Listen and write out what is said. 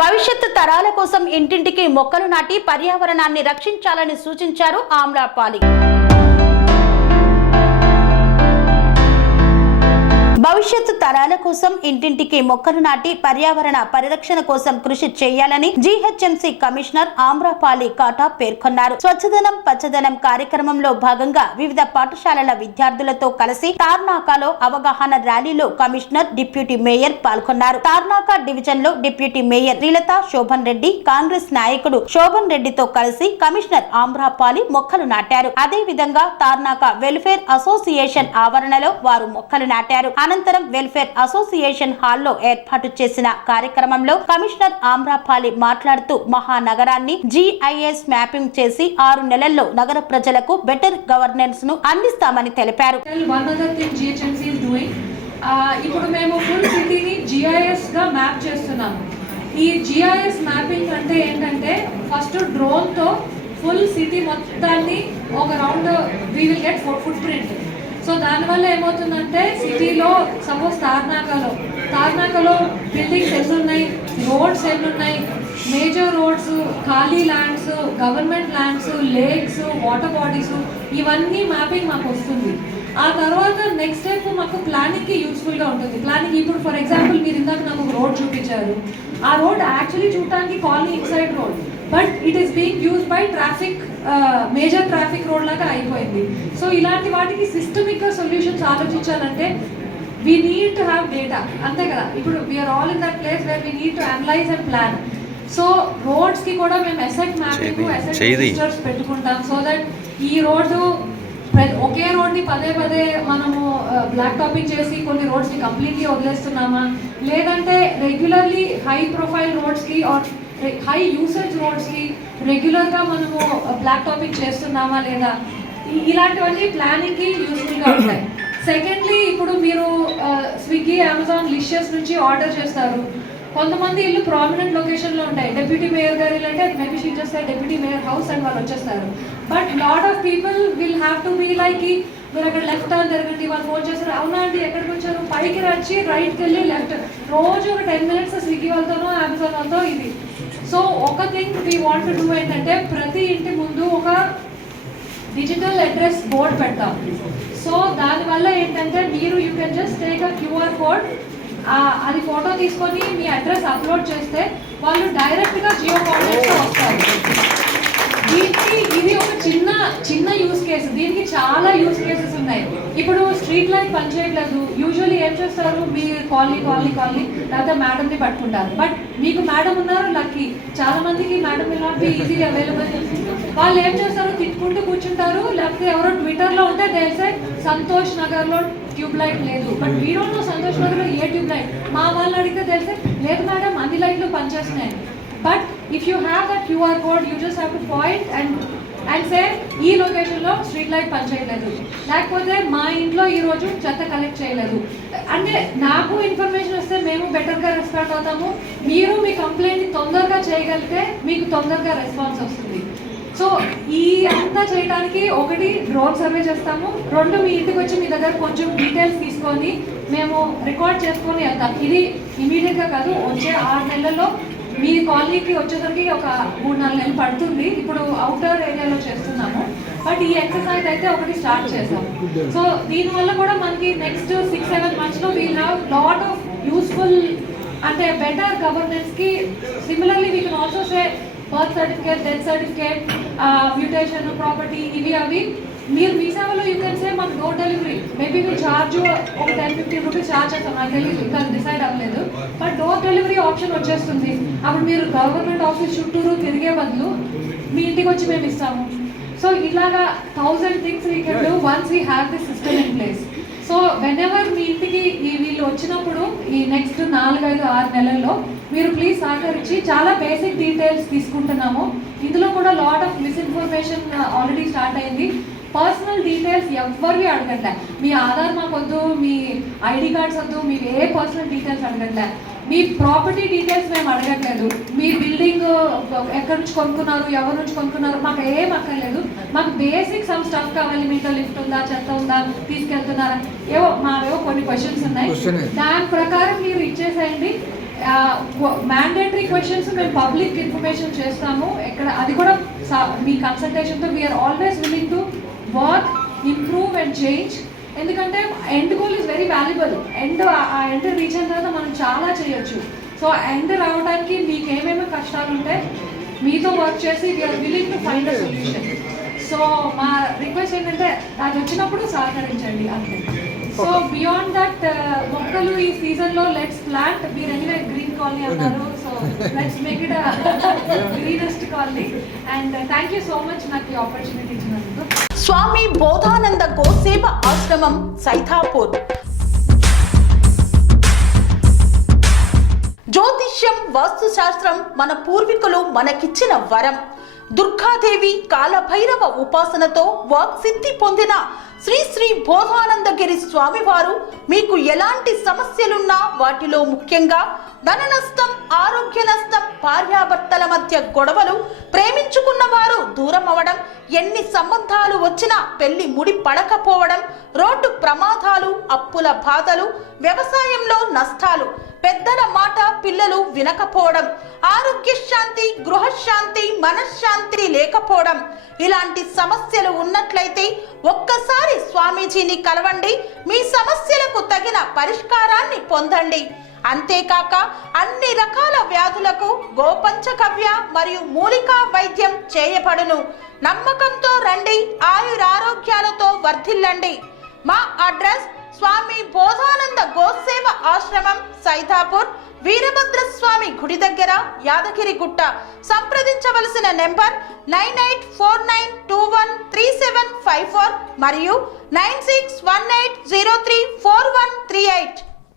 భవిష్యత్తు తరాల కోసం ఇంటింటికి మొక్కలు నాటి పర్యావరణాన్ని రక్షించాలని సూచించారు ఆమ్రపాలి. భవిష్యత్తు తరాల కోసం ఇంటింటికి మొక్కలు నాటి పర్యావరణ పరిరక్షణ కోసం కృషి చేయాలని జీహెచ్ఎంసీ కమిషనర్ ఆమ్రపాలి కాటా పేర్కొన్నారు. స్వచ్ఛదనం పచ్చదనం కార్యక్రమంలో భాగంగా వివిధ పాఠశాలల విద్యార్థులతో కలిసి తార్నాకలో అవగాహన ర్యాలీలో కమిషనర్ డిప్యూటీ మేయర్ పాల్గొన్నారు. తార్నాక డివిజన్ లో డిప్యూటీ మేయర్ శ్రీలత శోభన్ రెడ్డి, కాంగ్రెస్ నాయకుడు శోభన్ రెడ్డితో కలిసి కమిషనర్ ఆమ్రపాలి మొక్కలు నాటారు. అదే విధంగా తార్నాక వెల్ఫేర్ అసోసియేషన్ ఆవరణలో వారు మొక్కలు నాటారు. అనంతరం వెల్ఫేర్ అసోసియేషన్ హాల్లో ఏర్పాటు చేసిన కార్యక్రమంలో కమిషనర్ ఆమ్రపాలి మాట్లాడుతూ మహానగరాన్ని GIS మ్యాపింగ్ చేసి 6 నెలల్లో నగర ప్రజలకు బెటర్ గవర్నెన్స్ ను అందిస్తామని తెలిపారు. ఇప్పుడు మేము ఫుల్ సిటీని GIS గా మ్యాప్ చేస్తున్నాము. ఈ GIS మ్యాపింగ్ అంటే ఏంటంటే ఫస్ట్ డ్రోన్ తో ఫుల్ సిటీ మొత్తాన్ని ఒక round we will get foot print. So దానివల్ల ఏమవుతుందంటే సిటీలో సపోజ్ తార్నాకలో బిల్డింగ్స్ ఎన్ని ఉన్నాయి, రోడ్స్ ఎన్ని ఉన్నాయి, మేజర్ రోడ్స్, ఖాళీ lands, government lands, lakes, water bodies, ఇవన్నీ మ్యాపింగ్ మాకు వస్తుంది. ఆ తర్వాత నెక్స్ట్ స్టెప్ మాకు ప్లానింగ్కి యూస్ఫుల్గా ఉంటుంది. ప్లానింగ్ ఇప్పుడు ఫర్ ఎగ్జాంపుల్ మీరు ఇందాక నాకు ఒక రోడ్ చూపించారు. ఆ రోడ్ యాక్చువల్లీ చూడటానికి colony inside road, but it is being use by traffic, major traffic road లాగా అయిపోయింది. సో ఇలాంటి వాటికి సిస్టమిక్గా సొల్యూషన్స్ ఆలోచించాలంటే we need to have data, అంతే కదా. ఇప్పుడు we are all in that place where we need to analyse and plan. So రోడ్స్కి కూడా మేము అసెట్ మ్యాపింగ్, అసెట్ రిజిస్టర్స్ పెట్టుకుంటాం. సో దట్ ఈ రోడ్డు ఒకే రోడ్ని పదే మనము బ్లాక్ టాపింగ్ చేసి కొన్ని రోడ్స్ని కంప్లీట్లీ వదిలేస్తున్నామా, లేదంటే రెగ్యులర్లీ హై ప్రొఫైల్ రోడ్స్కి ఆర్ హై యూసేజ్ రోడ్స్కి రెగ్యులర్గా మనము బ్లాక్ టాపింగ్ చేస్తున్నామా లేదా, ఇలాంటివన్నీ ప్లానింగ్కి యూస్ఫుల్గా ఉంటాయి. సెకండ్లీ, ఇప్పుడు మీరు స్విగ్గీ, అమెజాన్, లిషియస్ నుంచి ఆర్డర్ చేస్తారు. కొంతమంది ఇల్లు ప్రామినెంట్ లొకేషన్లో ఉంటాయి. డిప్యూటీ మేయర్ గారు ఇల్లు అంటే maybe she just deputy mayor house and వాళ్ళు వచ్చేస్తారు. But lot of people will have to be like, మీరు అక్కడ లెఫ్ట్ టర్న్ జరగండి, వాళ్ళు ఫోన్ చేస్తారు, అవునా అండి ఎక్కడికి వచ్చారు, పైకి వచ్చి రైట్కి వెళ్ళి లెఫ్ట్, రోజు ఒక 10 minutes స్విగ్గీ వాళ్ళతోనో అమెజాన్ వాళ్ళతో ఇది. సో ఒక thing we want to do ఏంటంటే ప్రతి ఇంటి ముందు ఒక డిజిటల్ అడ్రస్ బోర్డ్ పెడతాం. సో దానివల్ల ఏంటంటే మీరు you can just take a QR code, అది ఫోటో తీసుకొని మీ అడ్రస్ అప్లోడ్ చేస్తే వాళ్ళు డైరెక్ట్గా జియో కోఆర్డినేట్స్తో వస్తారు. దీనికి ఇది ఒక చిన్న యూస్ కేసు, దీనికి చాలా యూస్ కేసెస్ ఉన్నాయి. ఇప్పుడు స్ట్రీట్ లైట్ పనిచేయట్లేదు, యూజువల్లీ ఏం చేస్తారు, మీ కాలనీ లేకపోతే మేడంని పట్టుకుంటారు. బట్ మీకు మేడం ఉన్నారు, లక్కీ. చాలా మందికి మేడం ఇలా ఈజీ అవైలబుల్. వాళ్ళు ఏం చేస్తారు, తిట్టుకుంటూ కూర్చుంటారు, లేకపోతే ఎవరో ట్విట్టర్లో ఉంటే తెలిసే సంతోష్ నగర్లో ట్యూబ్ లైట్ లేదు. But we don't know Santosh నగర్లో ఏ ట్యూబ్ లైట్. మా వాళ్ళని అడిగితే తెలిసే లేదు మేడం అన్ని లైట్లు పనిచేస్తున్నాయి. But if you have that QR code, you just have to point and say ఈ లొకేషన్లో స్ట్రీట్ లైట్ పనిచేయలేదు, లేకపోతే మా ఇంట్లో ఈరోజు చెత్త కలెక్ట్ చేయలేదు. అంటే నాకు ఇన్ఫర్మేషన్ వస్తే మేము బెటర్గా రెస్పాండ్ అవుతాము. మీరు మీ కంప్లైంట్ తొందరగా చేయగలిగితే మీకు తొందరగా రెస్పాన్స్ వస్తుంది. సో ఈ అంతా చేయడానికి ఒకటి డ్రోన్ సర్వే చేస్తాము, 2 మీ ఇంటికి వచ్చి మీ దగ్గర కొంచెం డీటెయిల్స్ తీసుకొని మేము రికార్డ్ చేసుకొని వెళ్తాం. ఇది ఇమీడియట్గా కాదు, వచ్చే 6 నెలల్లో మీ కాలనీకి వచ్చేసరికి ఒక 3-4 నెలలు పడుతుంది. ఇప్పుడు అవుటర్ ఏరియాలో చేస్తున్నాము, బట్ ఈ ఎక్సర్సైజ్ అయితే ఒకటి స్టార్ట్ చేసాము. సో దీనివల్ల కూడా మనకి నెక్స్ట్ 6-7 monthsలో we'll have lot of useful, అంటే బెటర్ గవర్నెన్స్కి. Similarly we can also say birth certificate, death certificate, mutation, property, ఇవి అవి మీరు మీ సేవలో యూ కెన్ సే మాకు డోర్ డెలివరీ. మేబీ మీరు ఛార్జ్ ఒక 10-15 రూపీస్ ఛార్జ్ చేస్తాం, నాకు తెలియదు, ఇంకా డిసైడ్ అవ్వలేదు. బట్ డోర్ డెలివరీ ఆప్షన్ వచ్చేస్తుంది. అప్పుడు మీరు గవర్నమెంట్ ఆఫీస్ చుట్టూరు తిరిగే బదులు మీ ఇంటికి వచ్చి మేము ఇస్తాము. సో ఇలాగా 1000 things we can do once we have this system in place. So whenever మీ ఇంటికి వీళ్ళు వచ్చినప్పుడు ఈ నెక్స్ట్ 4-5-6 నెలల్లో మీరు ప్లీజ్ సహకరించి చాలా బేసిక్ డీటెయిల్స్ తీసుకుంటున్నాము. ఇందులో కూడా lot of misinformation already start అయింది. పర్సనల్ డీటెయిల్స్ ఎవరివి అడగట్లే, మీ ఆధార్ మాకు వద్దు, మీ ID కార్డ్స్ వద్దు, మీరు ఏ పర్సనల్ డీటెయిల్స్ అడగట్లే, మీ ప్రాపర్టీ డీటెయిల్స్ మేము అడగట్లేదు, మీ బిల్డింగ్ ఎక్కడి నుంచి కొనుక్కున్నారు, ఎవరి నుంచి కొనుక్కున్నారు, మాకు ఏం అక్కర్లేదు. మాకు బేసిక్ సమ్ స్టఫ్ కావాలి, మీతో లిఫ్ట్ ఉందా, చెత్త ఉందా, తీసుకెళ్తున్నారా, మావేవో కొన్ని క్వశ్చన్స్ ఉన్నాయి. దాని ప్రకారం మీరు ఇచ్చేసేయండి. మ్యాండేటరీ క్వశ్చన్స్ మేము పబ్లిక్ ఇన్ఫర్మేషన్ చేస్తాము. ఎక్కడ అది కూడా మీ కన్సల్టేషన్తో we are always willing to work, improve and change. ఎందుకంటే end goal is very valuable. ఆ ఎండ్ రీచ్ అయిన తర్వాత మనం చాలా చేయొచ్చు. సో ఎండ్ రావడానికి మీకు ఏమేమి కష్టాలు ఉంటే మీతో వర్క్ చేసి we're willing to find a solution. So మా రిక్వెస్ట్ ఏంటంటే అది వచ్చినప్పుడు సహకరించండి అంతే. సో బియాండ్ దట్ మొక్కలు ఈ సీజన్లో లెట్స్ ప్లాంట్. మీరు ఎనివే గ్రీన్ కాలనీ అన్నారు, so let's make it greenest colony. And thank you so much నాకు ఈ ఆపర్చునిటీ ఇచ్చినందుకు. స్వామి బోధానంద గోసేవ ఆశ్రమం, సైథాపూర్. జ్యోతిష్యం, వాస్తుశాస్త్రం మన పూర్వీకులు మనకిచ్చిన వరం. దుర్గాదేవి, కాలభైరవ ఉపాసనతో వాక్సిద్ధి పొందిన శ్రీ శ్రీ బోధానందగిరి స్వామివారు మీకు ఎలాంటి సమస్యలున్నా, వాటిలో ముఖ్యంగా ధన నష్టం, ఆరోగ్య నష్టం, భార్యాభర్తల మధ్య గొడవలు, ప్రేమించుకున్న వారు దూరం అవడం, ఎన్ని సంబంధాలు వచ్చినా పెళ్లి ముడి పడకపోవడం, రోడ్డు ప్రమాదాలు, అప్పుల బాధలు, వ్యవసాయంలో నష్టాలు, పెద్దల మాట పిల్లలు వినకపోవడం, ఆరోగ్య శాంతి, గృహశాంతి, మనశ్శాంతి లేకపోవడం, ఇలాంటి సమస్యలు ఉన్నట్లయితే ఒక్కసారి స్వామీజీని కలవండి. మీ సమస్యలకు తగిన పరిష్కారాన్ని పొందండి. అంతేకాక అన్ని రకాల వ్యాధులకు గోపంచగవ్య మరియు మూలికా వైద్యం చేయబడును. నమ్మకంతో రండి, ఆయురారోగ్యాలతో వర్ధిల్లండి. మా అడ్రస్ స్వామి బోధానంద గోసేవ ఆశ్రమం, సైథాపూర్, వీరభద్రస్వామి గుడి దగ్గర, యాదగిరిగుట్ట. సంప్రదించవలసిన నెంబర్ 9849213754 మరియు 9618034138.